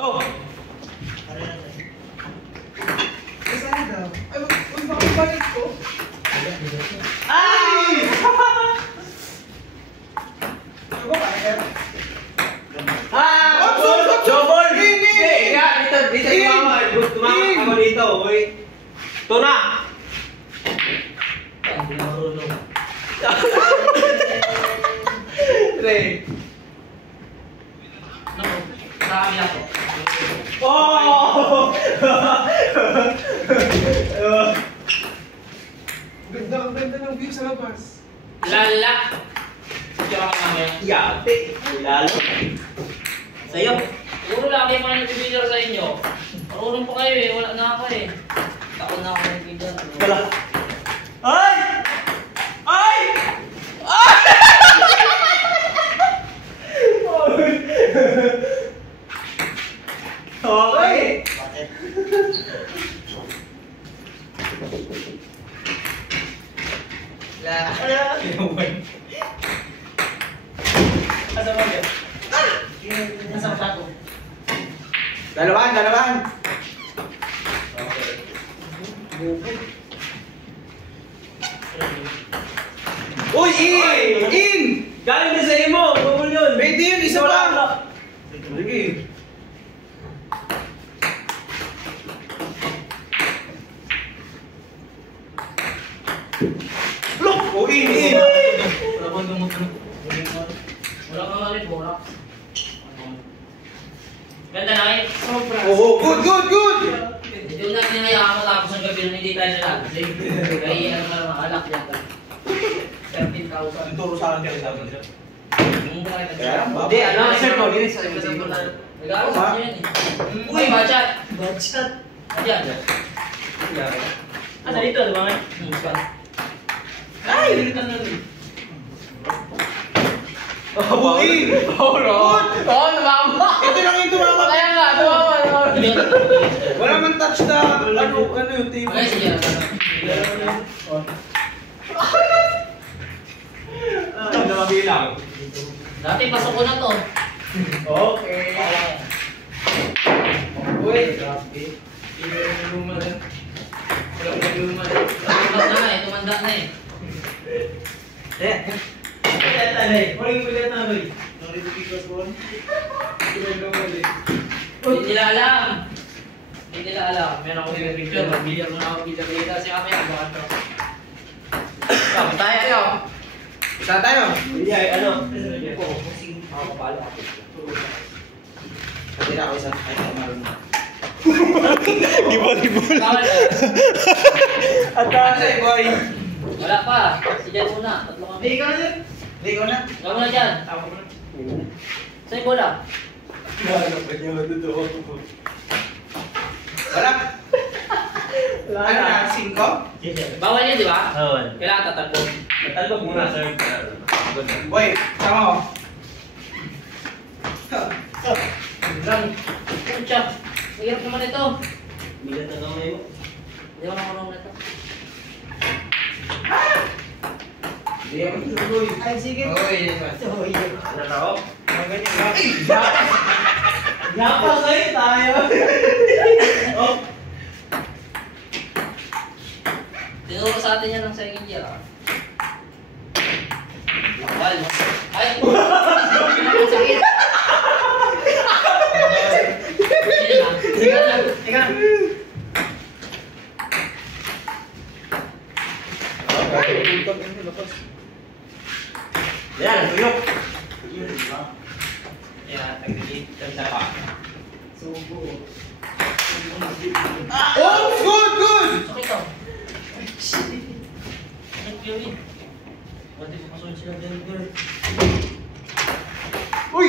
Oh! Saan daw? Ay, bakit ko? Ay! Ano ba kaya? Ah! Jobol! Hindi! Dito tumama. Tumama ako dito. Tuna! Hindi na marunong. Ray. Marami ako. Oh! Ang ganda ng view sa labas. Lala. Kaya ka namin. Yate. Lalo. Sa'yo. Puro lagi mo na nag-video sa inyo. Marunong po kayo eh. Wala na ako eh. Taon na ako nag-video. Wala. Ay! Ay! Ay! Okay. Asa ba yun? Nasa plato. Dalawan. Uy, in! Galing na sa imo, bubul yun. Pwede yun, isa pa. Sige. Look! Oh, in! Wala kang alit, borak. Ganda na kayo. Sobra. Oh, good! Hindi ko natin hayaan mo tapos ng gabi na hindi tayo nalasing. Kaya ano na mga alak yan. 13,000. Turo sa akin kayo sabi nila. Hindi, ano na sir mo? Nag-aaral sa kanya yan eh. Uy, bachat! Ayan. Ah, dito, di ba nga? Ay! Dito na rin. Oh, in! Oo, tumama! Ito lang yung tumama. Kaya nga, tumama. Wala man touch na ano yung table. Okay, sige. Ang namabilang. Dati pasok ko na to. Okay. Uy. Tumanda na eh. Hindi nila alam. Hindi nila alam. Meron ako yung picture. Mag-video mo na ako kita kasi kami agawan to. Tayo. Isa tayo. Hindi ay ano? Ako kapalo ako. Hindi na ako isa. Ay, marunong. Gibol. Bawal na. Atake, boy. Wala pa. Si Jan muna. Tatlo kami. Hindi ko na. Ikaw muna dyan. Sa'yo bola. Wala. Ano na, 5? Bawal yun, di ba? Bawal. Kailangan tatalbog. Tatalbog muna, sir. Boy, sama ko. Lang. Pucha. Hirap naman ito. Bigat na kamay mo. Hindi ako nakulong na ito. Hindi ako tuloy. Ay, sige. Oy, Ano na ako? ganyan ba? Yapa sa'yo tayo. Oh. Tinuro sa atin yan ng second year, ah. Bawal. Ay! Sakit! Sige lang. Ika. Yan, tuyok. Yan, nag-delete. Sa pa. Oh, good! Sakit to. Sakit yun. Pwede pumasun sila dyan, girl. Uy!